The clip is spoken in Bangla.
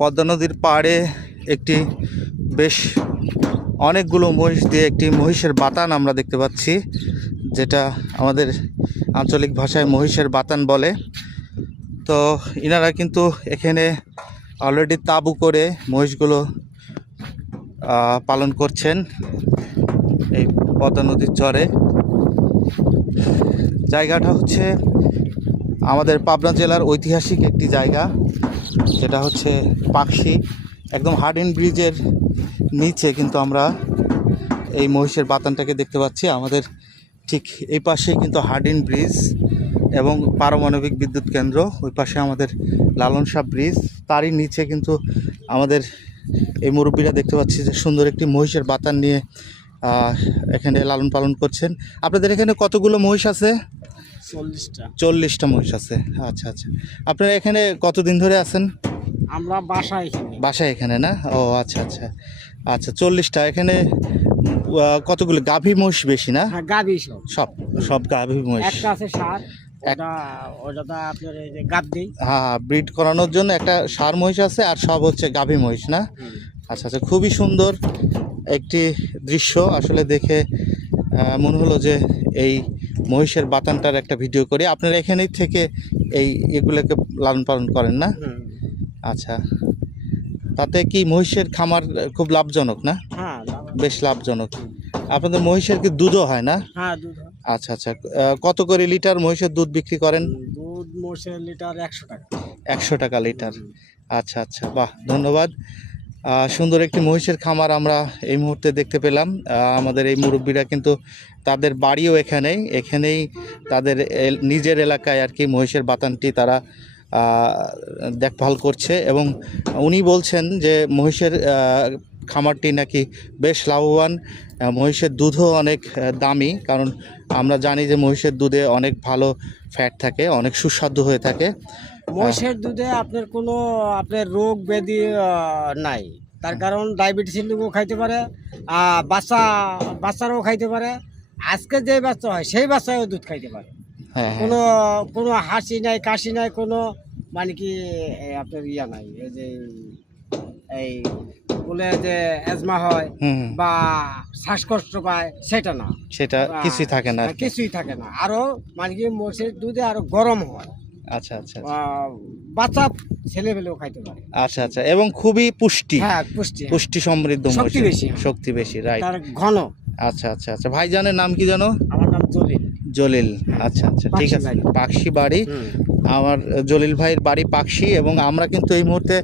পদ্মা নদীর পাড়ে একটি বেশ অনেকগুলো মহিষ দিয়ে একটি মহিষের বাতান আমরা দেখতে পাচ্ছি, যেটা আমাদের আঞ্চলিক ভাষায় মহিষের বাতান বলে। তো ইনারা কিন্তু এখানে অলরেডি তাঁবু করে মহিষগুলো পালন করছেন এই পদ্মা নদীর চরে। জায়গাটা হচ্ছে আমাদের পাবনা জেলার ঐতিহাসিক একটি জায়গা, যেটা হচ্ছে পাকশি। একদম হার্ডিন ব্রিজের নিচে কিন্তু আমরা এই মহিষের বাতানটাকে দেখতে পাচ্ছি। আমাদের ঠিক এই পাশেই কিন্তু হার্ডিন ব্রিজ এবং পারমাণবিক বিদ্যুৎ কেন্দ্র, ওই পাশে আমাদের লালন শাহ ব্রিজ, তারই নিচে কিন্তু আমাদের এই মুরব্বীরা দেখতে পাচ্ছি যে সুন্দর একটি মহিষের বাতান নিয়ে এখানে লালন পালন করছেন। আপনাদের এখানে কতগুলো মহিষ আছে? 40টা মহিষ আছে। আচ্ছা আচ্ছা, আপনারা এখানে কতদিন ধরে আছেন? আমরা বাসায় এখানে না? ও আচ্ছা আচ্ছা আচ্ছা, 40টা। এখানে কতগুলো গাভী মহিষ বেশি না? গাবি সব সব গাভী মহিষ। একটা আছে ষাঁড়, ওটা আপনার এই যে গাব দেই। হ্যাঁ, ব্রিড করানোর জন্য একটা ষাঁড় মহিষ আছে, আর সব হচ্ছে গাভী মহিষ না? আচ্ছা আচ্ছা, খুবই সুন্দর একটি দৃশ্য আসলে দেখে মনে হলো যে এই মহিষের বাতানটার একটা ভিডিও করি। আপনারা এখানেই থেকে এগুলোকে লালন পালন করেন না? আচ্ছা, তাতে কি মহিষের খামার খুব লাভজনক না? হ্যাঁ, বেশ লাভজনক। আপনাদের মহিষের কি দুধও হয় না? হ্যাঁ, দুধ। আচ্ছা আচ্ছা, কত করে লিটার মহিষের দুধ বিক্রি করেন? দুধ মহিষের লিটার 100 টাকা। 100 টাকা লিটার। আচ্ছা আচ্ছা, বাহ, ধন্যবাদ। সুন্দর একটি মহিষের খামার আমরা এই মুহূর্তে দেখতে পেলাম। আমাদের এই মুরব্বীরা কিন্তু তাদের বাড়িও এখানেই তাদের নিজের এলাকায় আর কি মহিষের বাতানটি তারা দেখভাল করছে, এবং উনি বলছেন যে মহিষের খামারটি নাকি বেশ লাভবান। মহিষের দুধও অনেক দামি, কারণ আমরা জানি যে মহিষের দুধে অনেক ভালো ফ্যাট থাকে, অনেক সুস্বাদু হয়ে থাকে। মহিষের দুধে আপনার রোগ ব্যাধি নাই, তার কারণ ডায়াবেটিসের লোকও খাইতে পারে, বাচ্চারাও খাইতে পারে। আজকে যে বাচ্চা হয় সেই বাচ্চাও দুধ খাইতে পারে। কোনো হাসি নাই, কাশি নাই, কোনো মানে কি আপনার নাই, এই যে এই বলে যে অ্যাজমা হয় বা শ্বাসকষ্ট পায়, সেটা না, সেটা কিছুই থাকে না। আরো মানে কি মহিষের দুধে আরো গরম হয়। আচ্ছা আচ্ছা, বাচ্চা ছেলেবেলেও খাইতে পারে। আচ্ছা আচ্ছা, এবং খুবই পুষ্টি। হ্যাঁ, পুষ্টি সমৃদ্ধ, শক্তি বেশি, রাইট। তার ঘন। আচ্ছা আচ্ছা আচ্ছা, ভাইজানের নাম কি জানো? আমার নাম জলিল। আচ্ছা আচ্ছা, ঠিক আছে, পাকশি বাড়ি। আমার জলিল ভাইয়ের বাড়ি পাকশি, এবং আমরা কিন্তু এই মুহূর্তে